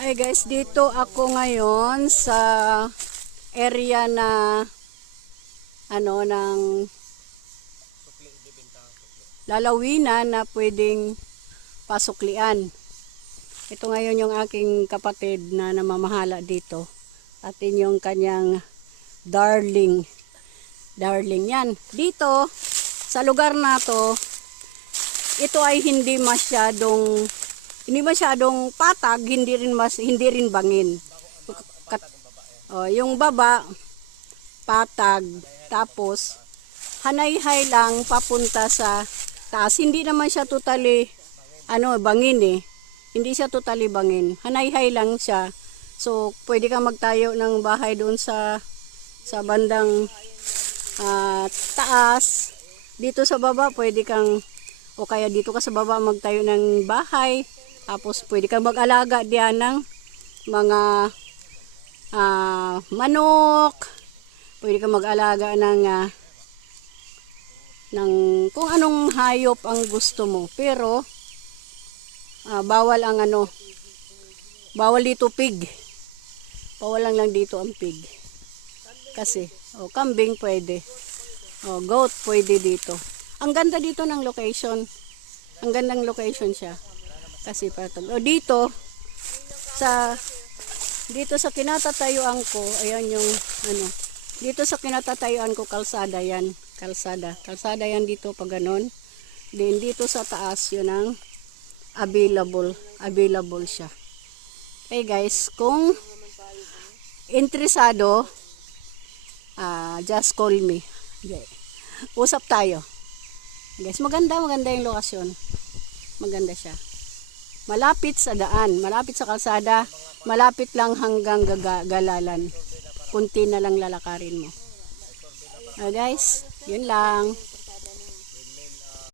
Hi guys, dito ako ngayon sa area na ng lalawinan na pwedeng pasuklian. Ito ngayon yung aking kapatid na namamahala dito. At yung kanyang darling. Darling yan. Dito sa lugar na to, ito ay hindi masyadong patag, hindi rin bangin. Yung baba patag, tapos hanayhay lang papunta sa taas. Hindi naman siya totally bangin eh. Hindi siya totally bangin. Hanayhay lang siya. So pwede kang magtayo ng bahay doon sa bandang taas. Dito sa baba pwede kang, o kaya dito ka sa baba magtayo ng bahay. Tapos pwede kang mag-alaga diyan ng mga manok. Pwede kang mag-alaga ng kung anong hayop ang gusto mo. Pero bawal ang bawal dito pig. Bawal lang dito ang pig. Kasi kambing pwede. Goat pwede dito. Ang ganda dito ng location. Ang gandang location siya. Kasi patag. Dito sa kinatatayuan ko, ayan yung dito sa kinatatayuan ko, kalsada yan. Kalsada yan dito pag ganon. Then dito sa taas yun ang available siya. Okay guys, kung interesado, just call me. Okay. Usap tayo. Guys, maganda yung lokasyon. Maganda siya. Malapit sa daan, malapit sa kalsada, malapit lang hanggang galalan. Kunti na lang lalakarin mo. Guys, yun lang.